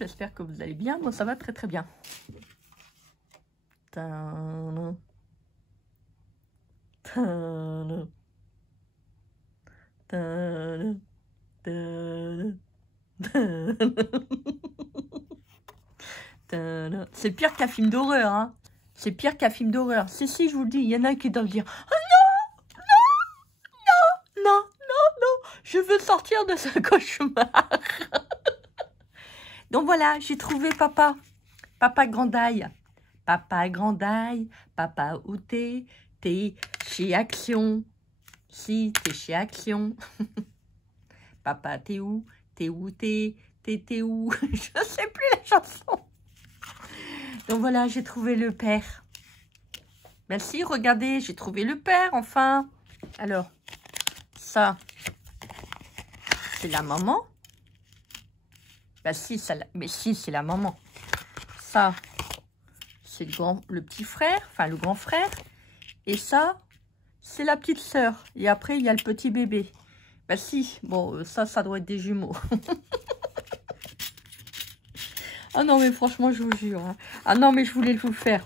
j'espère que vous allez bien. Moi, ça va très très bien. Tadam. Tadam. Tadam. Tadam. C'est pire qu'un film d'horreur, hein. C'est pire qu'un film d'horreur. Si, je vous le dis, il y en a qui doivent dire « Oh non, non, non, non, non, je veux sortir de ce cauchemar. » Donc voilà, j'ai trouvé papa. Papa Grandaille. Papa Grandaille. Papa où t'es? T'es chez Action. Si, t'es chez Action. Papa, t'es où? T'es où t'es? T'es où? Je sais plus la chanson. Donc voilà, j'ai trouvé le père. Merci, regardez, j'ai trouvé le père, enfin. Alors, ça, c'est la maman. Bah si, ça, mais si, c'est la maman. Ça, c'est le petit frère, enfin le grand frère. Et ça, c'est la petite sœur. Et après, il y a le petit bébé. Bah si, bon, ça doit être des jumeaux. Ah non, mais franchement, je vous jure. Hein. Ah non, mais je voulais vous le faire.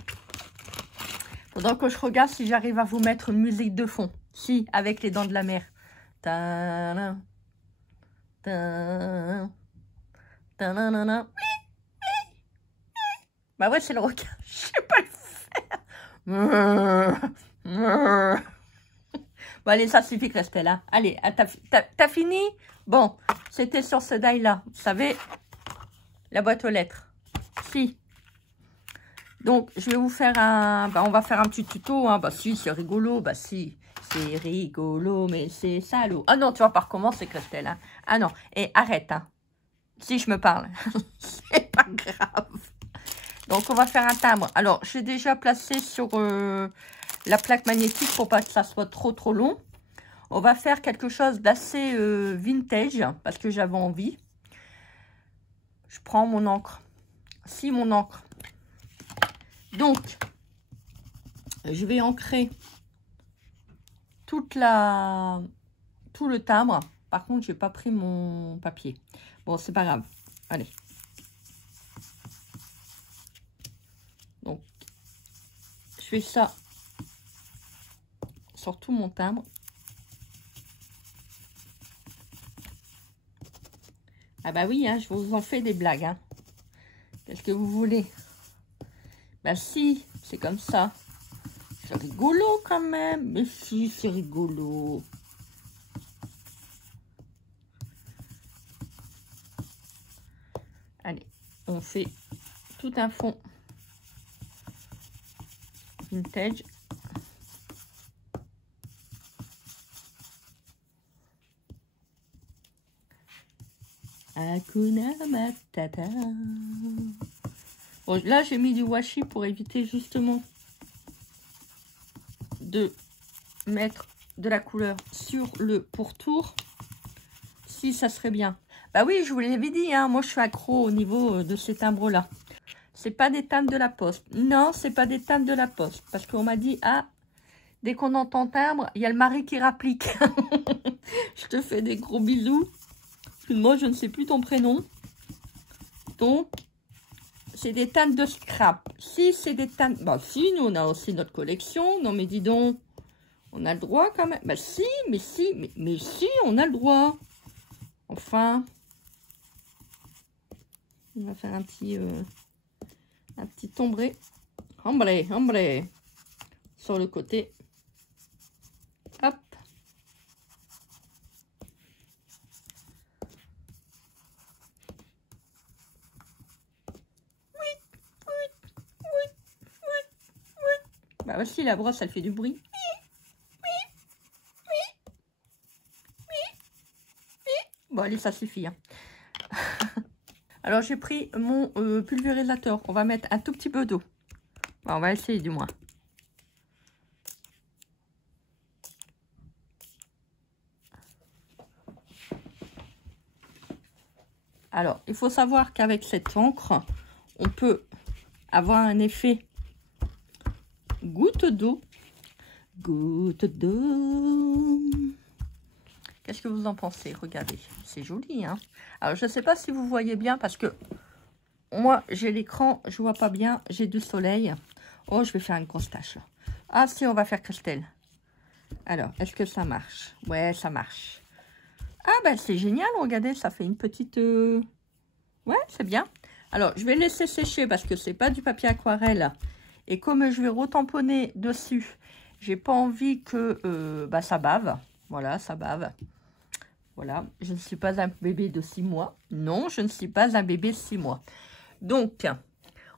Pendant que je regarde si j'arrive à vous mettre une musique de fond. Si, avec les dents de la mer. Ta-da, ta-da, ta-da-da-da. Bah ouais, c'est le requin. Je sais pas le faire. Bon, allez, ça suffit, Christelle. Hein. Allez, t'as fini? Bon, c'était sur ce die-là. Vous savez, la boîte aux lettres. Si. Donc, je vais vous faire un... Bah, on va faire un petit tuto. Hein. Bah si, c'est rigolo. Bah si, c'est rigolo, mais c'est salaud. Ah non, tu vas pas recommencer, Christelle. Hein. Ah non, et arrête. Hein. Si je me parle. C'est pas grave. Donc, on va faire un timbre. Alors, j'ai déjà placé sur la plaque magnétique pour pas que ça soit trop long. On va faire quelque chose d'assez vintage parce que j'avais envie. Je prends mon encre. Si, mon encre. Donc, je vais ancrer tout le timbre. Par contre, je n'ai pas pris mon papier. Bon, c'est pas grave. Allez. Donc, je fais ça sur tout mon timbre. Ah bah oui, hein, je vous en fais des blagues. Hein. Qu'est-ce que vous voulez? Bah si, c'est comme ça. C'est rigolo quand même. Mais si, c'est rigolo. Allez, on fait tout un fond vintage. Hakuna Matata. Bon, là, j'ai mis du washi pour éviter justement de mettre de la couleur sur le pourtour. Si, ça serait bien. Bah oui, je vous l'avais dit, hein, moi, je suis accro au niveau de ces timbres-là. C'est pas des timbres de la Poste. Non, c'est pas des timbres de la Poste. Parce qu'on m'a dit, ah, dès qu'on entend timbre, il y a le mari qui rapplique. Je te fais des gros bisous. Moi, je ne sais plus ton prénom. Donc, c'est des timbres de scrap. Si, c'est des timbres... Bah si, nous, on a aussi notre collection. Non, mais dis donc, on a le droit quand même. Bah si, mais si, on a le droit. Enfin, on va faire un petit ombré. Ombré. Sur le côté. Hop. Bah aussi, la brosse, elle fait du bruit. Bon, allez, ça suffit. Hein. Alors, j'ai pris mon pulvérisateur. On va mettre un tout petit peu d'eau. Bon, on va essayer du moins. Alors, il faut savoir qu'avec cette encre, on peut avoir un effet goutte d'eau. Goutte d'eau. Qu'est-ce que vous en pensez? Regardez, c'est joli. Hein. Alors, je ne sais pas si vous voyez bien parce que moi, j'ai l'écran, je vois pas bien, j'ai du soleil. Oh, je vais faire une grosse tâche, là. Ah, si, on va faire Christelle. Alors, est-ce que ça marche? Ouais, ça marche. Ah, ben, c'est génial, regardez, ça fait une petite... Ouais, c'est bien. Alors, je vais laisser sécher parce que c'est pas du papier aquarelle. Et comme je vais retamponner dessus, j'ai pas envie que bah, ça bave. Voilà, ça bave. Voilà, je ne suis pas un bébé de 6 mois. Non, je ne suis pas un bébé de 6 mois. Donc,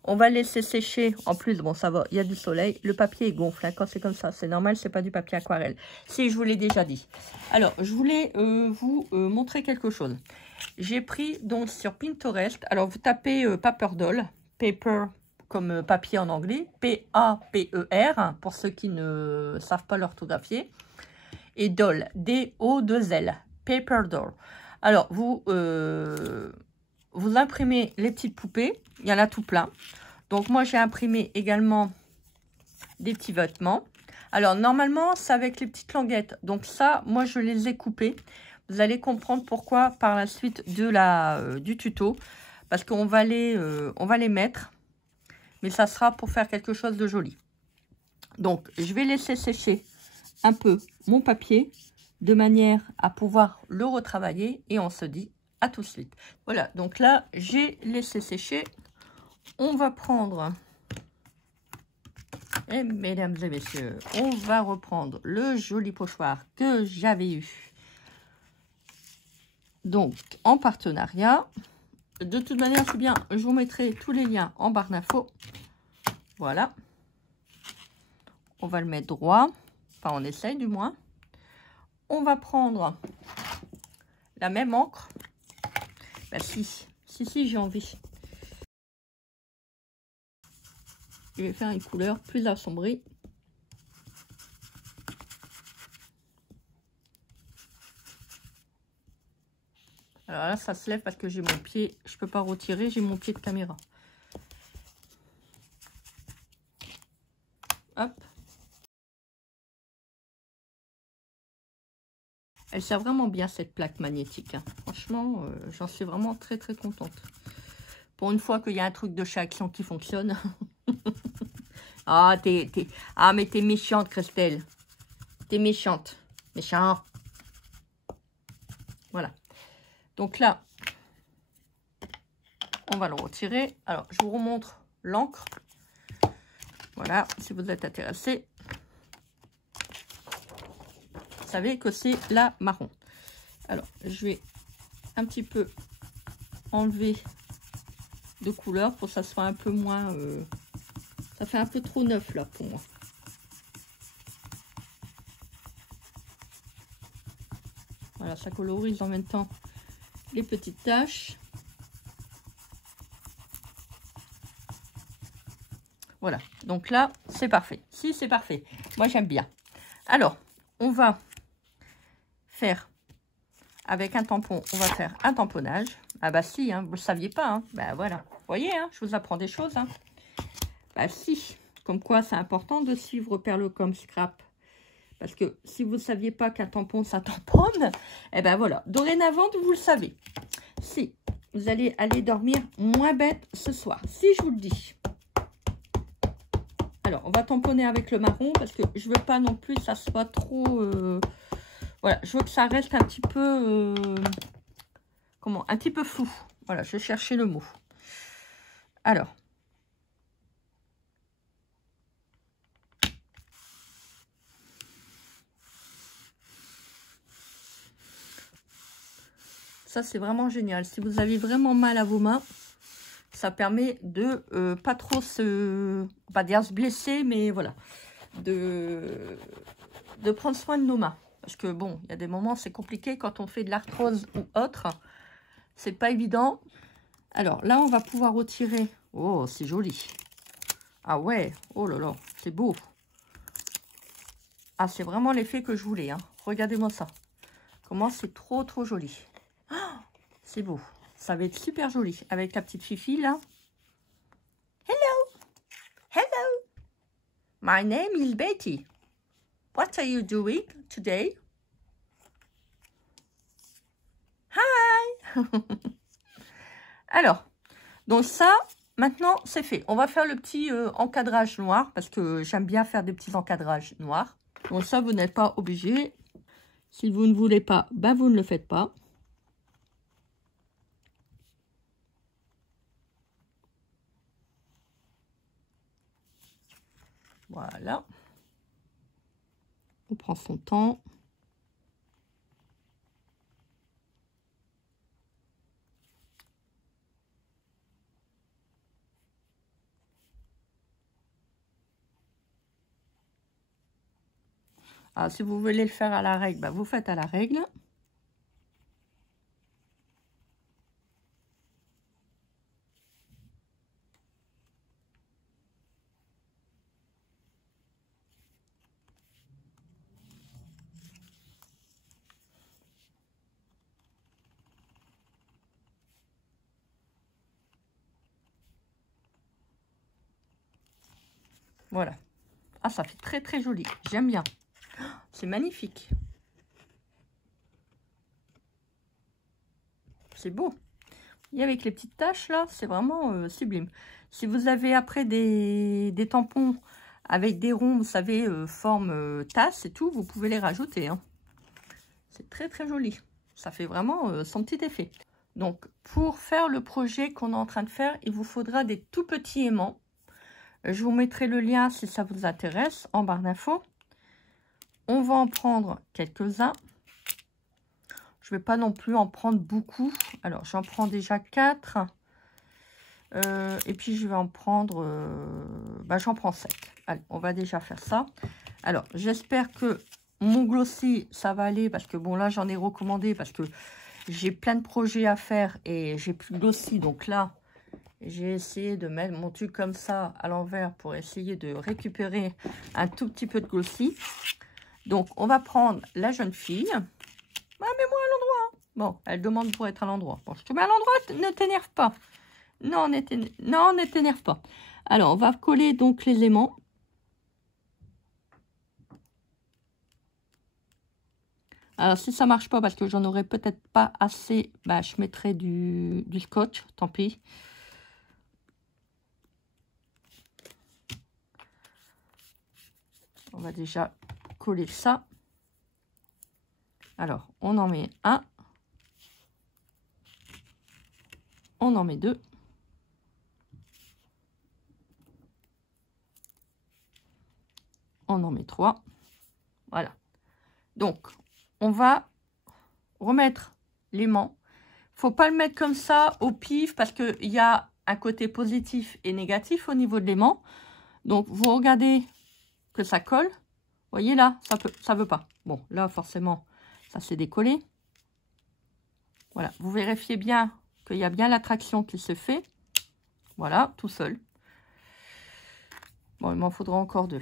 on va laisser sécher. En plus, bon, ça va, il y a du soleil. Le papier est gonfle, hein, quand c'est comme ça. C'est normal, c'est pas du papier aquarelle. Si, je vous l'ai déjà dit. Alors, je voulais vous montrer quelque chose. J'ai pris donc sur Pinterest. Alors, vous tapez Paper Doll. Paper comme papier en anglais. P-A-P-E-R, pour ceux qui ne savent pas l'orthographier. Et Doll, D-O-2-L. Paper Doll. Alors, vous imprimez les petites poupées. Il y en a tout plein. Donc, moi, j'ai imprimé également des petits vêtements. Alors, normalement, c'est avec les petites languettes. Donc, ça, moi, je les ai coupés. Vous allez comprendre pourquoi par la suite du tuto. Parce qu'on va les mettre. Mais ça sera pour faire quelque chose de joli. Donc, je vais laisser sécher un peu mon papier de manière à pouvoir le retravailler. Et on se dit à tout de suite. Voilà, donc là, j'ai laissé sécher. On va prendre, et mesdames et messieurs, on va reprendre le joli pochoir que j'avais eu. Donc, en partenariat. De toute manière, c'est bien, je vous mettrai tous les liens en barre d'infos. Voilà. On va le mettre droit. Enfin, on essaye du moins. On va prendre la même encre. Ben, si, j'ai envie. Je vais faire une couleur plus assombrie. Alors là, ça se lève parce que j'ai mon pied. Je ne peux pas retirer, j'ai mon pied de caméra. Hop. Elle sert vraiment bien, cette plaque magnétique. Hein. Franchement, j'en suis vraiment très, très contente. Pour une fois qu'il y a un truc de chez Action qui fonctionne. Ah, mais t'es méchante, Christelle. T'es méchante. Méchant. Voilà. Donc là, on va le retirer. Alors, je vous remontre l'encre. Voilà, si vous êtes intéressé. Vous savez que c'est la marron. Alors, je vais un petit peu enlever de couleur pour que ça soit un peu moins... ça fait un peu trop neuf là pour moi. Voilà, ça colorise en même temps les petites taches. Voilà, donc là, c'est parfait. Si, c'est parfait. Moi, j'aime bien. Alors, on va faire, avec un tampon, on va faire un tamponnage. Ah bah si, hein, vous ne le saviez pas. Hein. Bah voilà, vous voyez, hein, je vous apprends des choses. Hein. Bah si, comme quoi c'est important de suivre Perlecom Scrap. Parce que si vous ne saviez pas qu'un tampon, ça tamponne, eh ben voilà, dorénavant, vous le savez. Si vous allez aller dormir moins bête ce soir, si je vous le dis. Alors, on va tamponner avec le marron parce que je veux pas non plus que ça soit trop... voilà, je veux que ça reste un petit peu... un petit peu flou. Voilà, je vais chercher le mot. Alors. Ça, c'est vraiment génial. Si vous avez vraiment mal à vos mains, ça permet de pas trop pas dire se blesser, mais voilà, de prendre soin de nos mains. Parce que bon, il y a des moments, c'est compliqué quand on fait de l'arthrose ou autre. C'est pas évident. Alors là, on va pouvoir retirer. Oh, c'est joli. Ah ouais, oh là là, c'est beau. Ah, c'est vraiment l'effet que je voulais. Hein. Regardez-moi ça. Comment c'est trop, trop joli. Oh, c'est beau. Ça va être super joli. Avec la petite Fifi, là. Hello. Hello. My name is Betty. What are you doing today? Hi. Alors, Donc ça, maintenant, c'est fait. On va faire le petit encadrage noir, parce que j'aime bien faire des petits encadrages noirs. Donc ça, vous n'êtes pas obligé. Si vous ne voulez pas, ben vous ne le faites pas. Voilà. On prend son temps. Alors, si vous voulez le faire à la règle, ben vous faites à la règle. Voilà. Ah, ça fait très très joli. J'aime bien. C'est magnifique. C'est beau. Et avec les petites taches là, c'est vraiment sublime. Si vous avez après des tampons avec des ronds, vous savez, forme tasse et tout, vous pouvez les rajouter. Hein. C'est très très joli. Ça fait vraiment son petit effet. Donc, pour faire le projet qu'on est en train de faire, il vous faudra des tout petits aimants. Je vous mettrai le lien si ça vous intéresse en barre d'infos. On va en prendre quelques-uns. Je ne vais pas non plus en prendre beaucoup. Alors, j'en prends déjà 4. Et puis, je vais en prendre... j'en prends 7. Allez, on va déjà faire ça. Alors, j'espère que mon glossy, ça va aller. Parce que, bon, là, j'en ai recommandé. Parce que j'ai plein de projets à faire. Et j'ai plus de glossy. Donc là, j'ai essayé de mettre mon truc comme ça à l'envers. Pour essayer de récupérer un tout petit peu de glossy. Donc, on va prendre la jeune fille. Ah, mets-moi à l'endroit. Hein. Bon, elle demande pour être à l'endroit. Bon, je te mets à l'endroit, ne t'énerve pas. Non, ne t'énerve pas. Alors, on va coller donc les aimants. Alors, si ça marche pas, parce que j'en aurai peut-être pas assez, bah, je mettrai du scotch, tant pis. On va déjà coller ça. Alors, on en met un. On en met 2. On en met 3. Voilà. Donc, on va remettre l'aimant. Faut pas le mettre comme ça au pif parce qu'il y a un côté positif et négatif au niveau de l'aimant. Donc, vous regardez que ça colle. Vous voyez là, ça veut pas. Bon, là, forcément, ça s'est décollé. Voilà, vous vérifiez bien qu'il y a bien l'attraction qui se fait. Voilà, tout seul. Bon, il m'en faudra encore 2.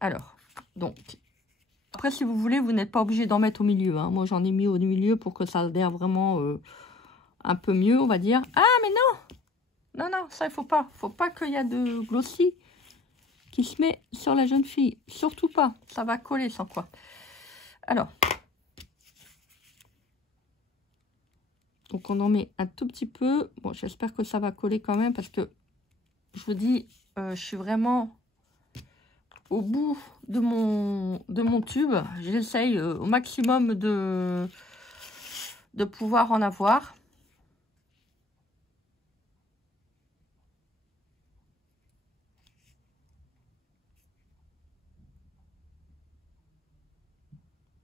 Alors, donc, après, si vous voulez, vous n'êtes pas obligé d'en mettre au milieu. Hein. Moi, j'en ai mis au milieu pour que ça adhère vraiment un peu mieux, on va dire. Ah, mais non! Non, non, ça, il faut pas. Faut pas qu'il y ait de glossy qui se met sur la jeune fille. Surtout pas. Ça va coller sans quoi. Alors. Donc, on en met un tout petit peu. Bon, j'espère que ça va coller quand même parce que, je vous dis, je suis vraiment au bout de mon tube. J'essaye au maximum de pouvoir en avoir.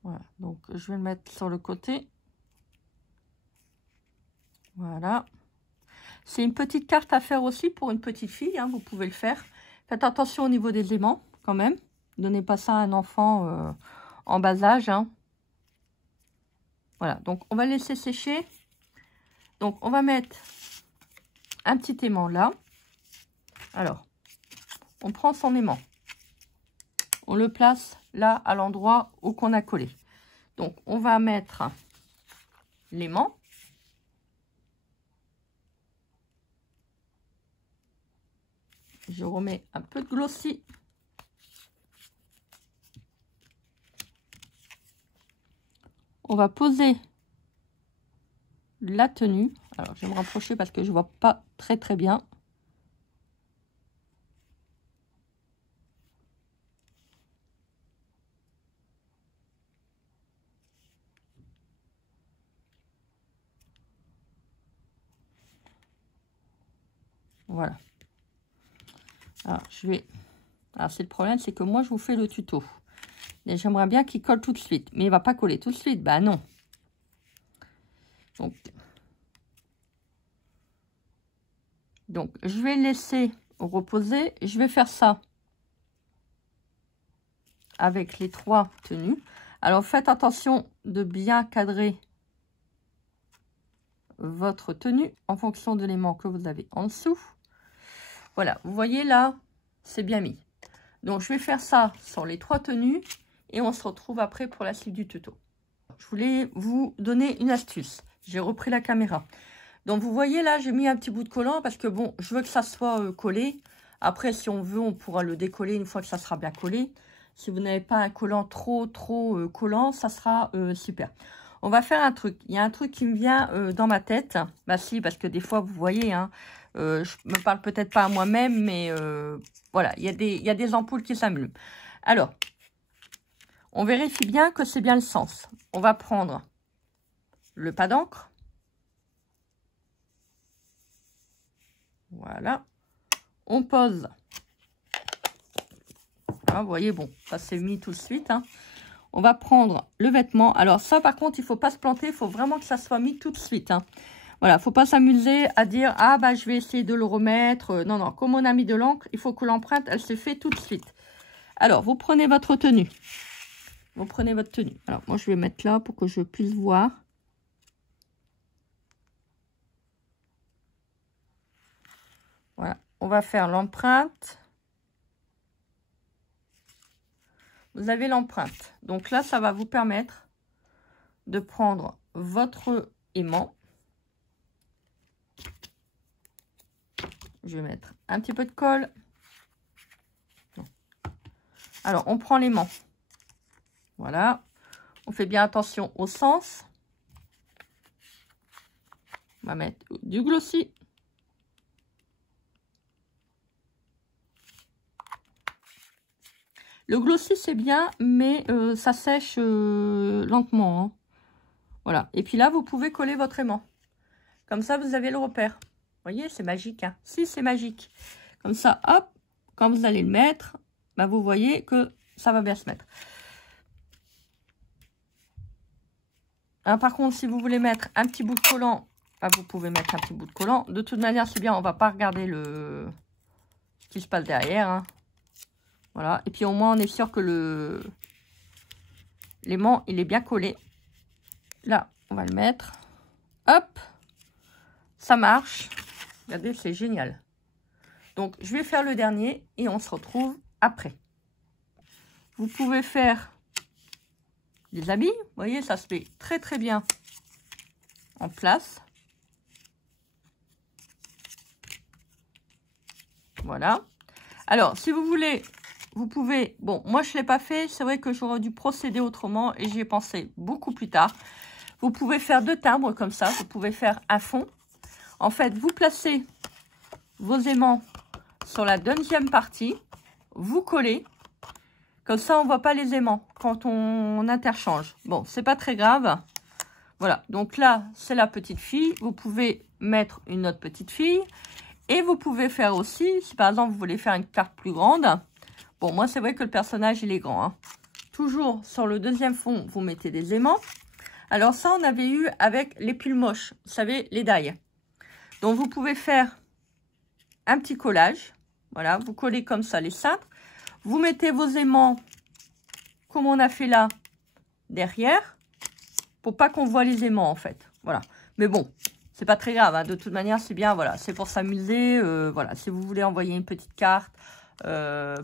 Voilà, donc je vais le mettre sur le côté. Voilà. C'est une petite carte à faire aussi pour une petite fille, hein, vous pouvez le faire. Faites attention au niveau des aimants, quand même. Donnez pas ça à un enfant en bas âge. Hein. Voilà, donc on va laisser sécher. Donc on va mettre un petit aimant là. Alors, on prend son aimant. On le place là à l'endroit où qu'on a collé. Donc on va mettre l'aimant. Je remets un peu de glossy. On va poser la tenue. Alors, je vais me rapprocher parce que je vois pas très bien. Voilà. Alors, Alors, c'est le problème, c'est que moi, je vous fais le tuto. Et j'aimerais bien qu'il colle tout de suite. Mais il va pas coller tout de suite. Bah non. Donc, je vais laisser reposer. Je vais faire ça avec les 3 tenues. Alors, faites attention de bien cadrer votre tenue en fonction de l'aimant que vous avez en dessous. Voilà, vous voyez là, c'est bien mis. Donc, je vais faire ça sur les 3 tenues et on se retrouve après pour la suite du tuto. Je voulais vous donner une astuce. J'ai repris la caméra. Donc, vous voyez là, j'ai mis un petit bout de collant parce que bon, je veux que ça soit collé. Après, si on veut, on pourra le décoller une fois que ça sera bien collé. Si vous n'avez pas un collant trop collant, ça sera super. On va faire un truc. Il y a un truc qui me vient dans ma tête. Bah si, parce que des fois, vous voyez, hein, je me parle peut-être pas à moi-même, mais voilà, il y a des ampoules qui s'allument. Alors, on vérifie bien que c'est bien le sens. On va prendre le pas d'encre. Voilà. On pose. Voilà, vous voyez, bon, ça s'est mis tout de suite. Hein. On va prendre le vêtement. Alors ça, par contre, il ne faut pas se planter. Il faut vraiment que ça soit mis tout de suite. Hein. Voilà, il ne faut pas s'amuser à dire, ah, bah, je vais essayer de le remettre. Non, non, comme on a mis de l'encre, il faut que l'empreinte, elle se fait tout de suite. Alors, vous prenez votre tenue. Vous prenez votre tenue. Alors, moi, je vais mettre là pour que je puisse voir. Voilà, on va faire l'empreinte. Vous avez l'empreinte. Donc là, ça va vous permettre de prendre votre aimant. Je vais mettre un petit peu de colle. Alors, on prend l'aimant. Voilà. On fait bien attention au sens. On va mettre du glossy. Le glossy, c'est bien, mais ça sèche lentement. Hein. Voilà. Et puis là, vous pouvez coller votre aimant. Comme ça, vous avez le repère. Vous voyez, c'est magique. Hein. Si, c'est magique. Comme ça, hop, quand vous allez le mettre, bah, vous voyez que ça va bien se mettre. Hein, par contre, si vous voulez mettre un petit bout de collant, bah, vous pouvez mettre un petit bout de collant. De toute manière, c'est bien, on ne va pas regarder ce qui se passe derrière. Hein. Voilà. Et puis au moins, on est sûr que l'aimant, il est bien collé. Là, on va le mettre. Hop. Ça marche. Regardez, c'est génial. Donc, je vais faire le dernier et on se retrouve après. Vous pouvez faire des habits. Vous voyez, ça se met très, très bien en place. Voilà. Alors, si vous voulez... Vous pouvez, bon, moi je ne l'ai pas fait, c'est vrai que j'aurais dû procéder autrement et j'y ai pensé beaucoup plus tard. Vous pouvez faire 2 timbres comme ça, vous pouvez faire un fond. En fait, vous placez vos aimants sur la deuxième partie, vous collez, comme ça on ne voit pas les aimants quand on interchange. Bon, c'est pas très grave. Voilà, donc là c'est la petite fille, vous pouvez mettre une autre petite fille et vous pouvez faire aussi, si par exemple vous voulez faire une carte plus grande. Bon, moi, c'est vrai que le personnage, il est grand. Hein. Toujours sur le deuxième fond, vous mettez des aimants. Alors ça, on avait eu avec les pulls moches. Vous savez, les die. Donc, vous pouvez faire un petit collage. Voilà, vous collez comme ça les cintres. Vous mettez vos aimants, comme on a fait là, derrière. Pour pas qu'on voit les aimants, en fait. Voilà. Mais bon, c'est pas très grave. Hein. De toute manière, c'est bien. Voilà, c'est pour s'amuser. Voilà, si vous voulez envoyer une petite carte...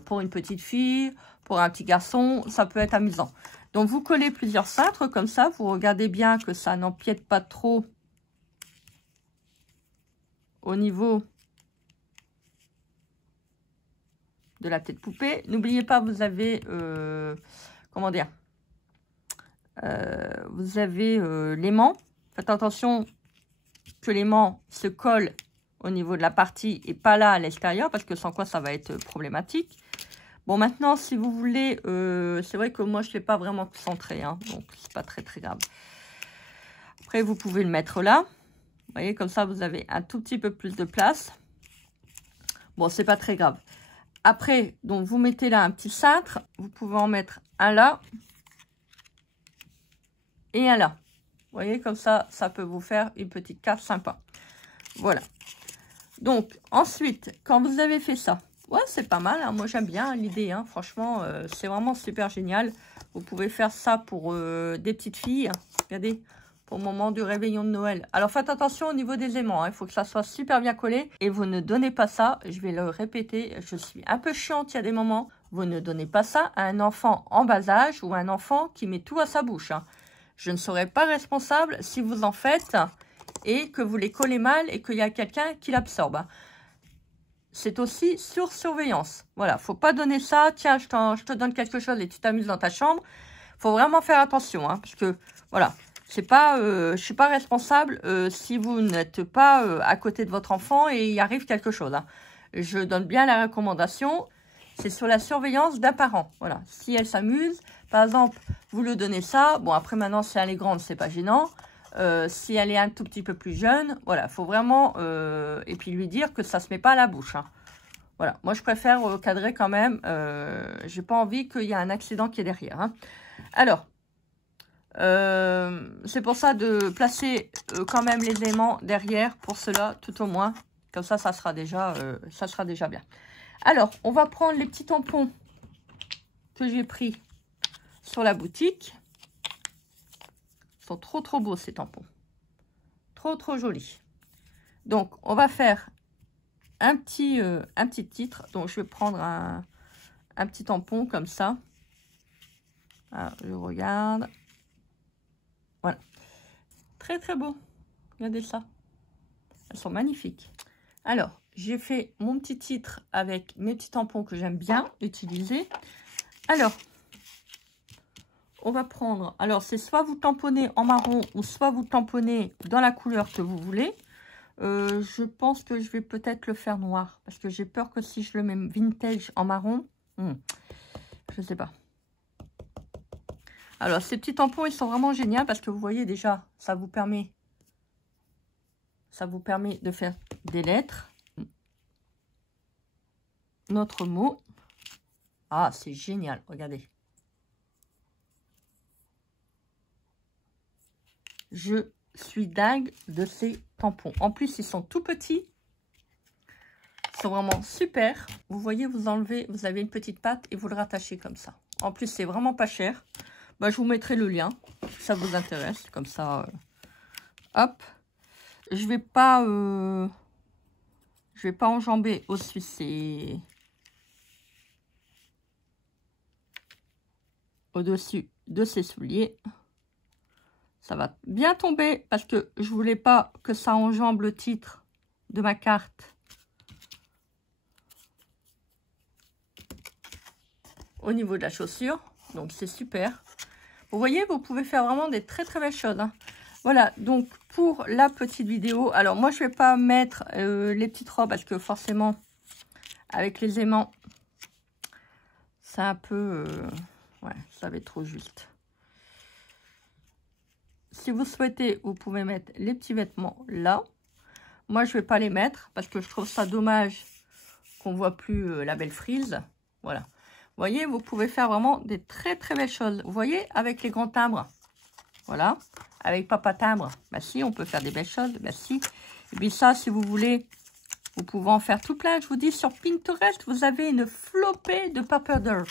pour une petite fille, pour un petit garçon, ça peut être amusant. Donc, vous collez plusieurs cintres comme ça. Vous regardez bien que ça n'empiète pas trop au niveau de la tête poupée. N'oubliez pas, vous avez, comment dire, vous avez l'aimant. Faites attention que l'aimant se colle au niveau de la partie et pas là à l'extérieur, parce que sans quoi ça va être problématique. Bon, maintenant, si vous voulez, c'est vrai que moi, je ne l'ai pas vraiment centré, hein, donc c'est pas très grave. Après, vous pouvez le mettre là. Vous voyez, comme ça, vous avez un tout petit peu plus de place. Bon, c'est pas très grave. Après, donc, vous mettez là un petit cintre. Vous pouvez en mettre un là et un là. Vous voyez, comme ça, ça peut vous faire une petite carte sympa. Voilà. Donc, ensuite, quand vous avez fait ça, ouais, c'est pas mal. Hein, moi, j'aime bien l'idée. Hein, franchement, c'est vraiment super génial. Vous pouvez faire ça pour des petites filles. Regardez, pour le moment du réveillon de Noël. Alors, faites attention au niveau des aimants. Hein, il faut que ça soit super bien collé. Et vous ne donnez pas ça. Je vais le répéter. Je suis un peu chiante. Il y a des moments. Vous ne donnez pas ça à un enfant en bas âge ou un enfant qui met tout à sa bouche. Hein. Je ne serai pas responsable si vous en faites et que vous les collez mal et qu'il y a quelqu'un qui l'absorbe. Hein. C'est aussi sur surveillance. Voilà, faut pas donner ça. Tiens, je te donne quelque chose et tu t'amuses dans ta chambre. Faut vraiment faire attention, hein, parce que voilà, c'est pas, je suis pas responsable si vous n'êtes pas à côté de votre enfant et il arrive quelque chose. Hein. Je donne bien la recommandation. C'est sur la surveillance d'un parent. Voilà, si elle s'amuse, par exemple, vous lui donnez ça. Bon, après maintenant, si elle est grande, c'est pas gênant. Si elle est un tout petit peu plus jeune, voilà, il faut vraiment, et puis lui dire que ça se met pas à la bouche. Hein. Voilà, moi je préfère cadrer quand même, j'ai pas envie qu'il y ait un accident qui est derrière. Hein. Alors, c'est pour ça de placer quand même les aimants derrière, pour cela, tout au moins, comme ça, ça sera déjà bien. Alors, on va prendre les petits tampons que j'ai pris sur la boutique. Ils sont trop beaux ces tampons. Trop jolis. Donc, on va faire un petit titre. Donc, je vais prendre un petit tampon comme ça. Alors, je regarde. Voilà. Très beau. Regardez ça. Elles sont magnifiques. Alors, j'ai fait mon petit titre avec mes petits tampons que j'aime bien utiliser. Alors, on va prendre, alors c'est soit vous tamponnez en marron ou soit vous tamponnez dans la couleur que vous voulez. Je pense que je vais peut-être le faire noir parce que j'ai peur que si je le mets vintage en marron, je sais pas. Alors ces petits tampons, ils sont vraiment géniaux parce que vous voyez déjà, ça vous permet de faire des lettres. Notre mot. Ah, c'est génial, regardez. Je suis dingue de ces tampons. En plus, ils sont tout petits. Ils sont vraiment super. Vous voyez, vous enlevez, vous avez une petite patte et vous le rattachez comme ça. En plus, c'est vraiment pas cher. Bah, je vous mettrai le lien si ça vous intéresse. Comme ça, hop. Je vais pas enjamber au-dessus de ces souliers. Ça va bien tomber parce que je voulais pas que ça enjambe le titre de ma carte. Au niveau de la chaussure. Donc, c'est super. Vous voyez, vous pouvez faire vraiment des très belles choses. Hein. Voilà, donc pour la petite vidéo. Alors, moi, je vais pas mettre les petites robes parce que forcément, avec les aimants, c'est un peu... ouais, ça va être trop juste. Si vous souhaitez, vous pouvez mettre les petits vêtements là. Moi, je ne vais pas les mettre parce que je trouve ça dommage qu'on ne voit plus la belle frise. Voilà. Vous voyez, vous pouvez faire vraiment des très belles choses. Vous voyez, avec les grands timbres. Voilà. Avec papa timbre. Bah si, on peut faire des belles choses. Bah si. Et puis ça, si vous voulez, vous pouvez en faire tout plein. Je vous dis, sur Pinterest, vous avez une flopée de paper doll.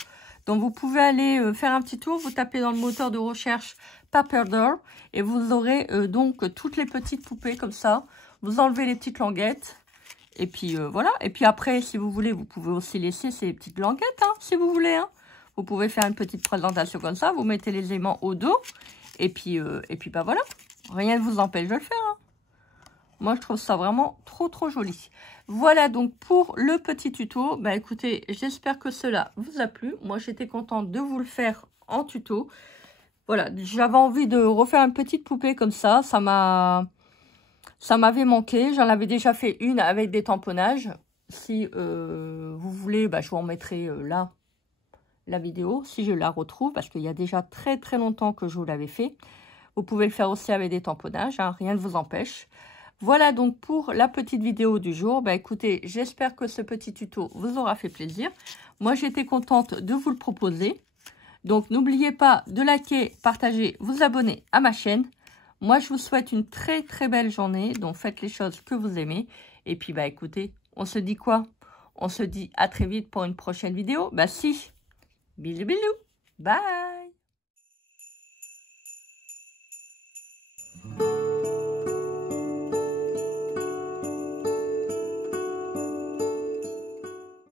Donc, vous pouvez aller faire un petit tour. Vous tapez dans le moteur de recherche paper doll. Et vous aurez donc toutes les petites poupées comme ça. Vous enlevez les petites languettes. Et puis, voilà. Et puis après, si vous voulez, vous pouvez aussi laisser ces petites languettes, hein, si vous voulez. Hein. Vous pouvez faire une petite présentation comme ça. Vous mettez les aimants au dos. Et puis bah voilà. Rien ne vous empêche de le faire. Hein. Moi, je trouve ça vraiment trop joli. Voilà donc pour le petit tuto. Bah écoutez, j'espère que cela vous a plu. Moi, j'étais contente de vous le faire en tuto. Voilà, j'avais envie de refaire une petite poupée comme ça. Ça m'a Ça m'avait manqué. J'en avais déjà fait une avec des tamponnages. Si vous voulez, bah, je vous en mettrai là la vidéo, si je la retrouve, parce qu'il y a déjà très très longtemps que je vous l'avais fait. Vous pouvez le faire aussi avec des tamponnages, hein, rien ne vous empêche. Voilà donc pour la petite vidéo du jour. Bah écoutez, j'espère que ce petit tuto vous aura fait plaisir. Moi, j'étais contente de vous le proposer. Donc, n'oubliez pas de liker, partager, vous abonner à ma chaîne. Moi, je vous souhaite une très très belle journée. Donc, faites les choses que vous aimez. Et puis, bah écoutez, on se dit quoi? On se dit à très vite pour une prochaine vidéo. Bah si. Bisous bisous. Bye.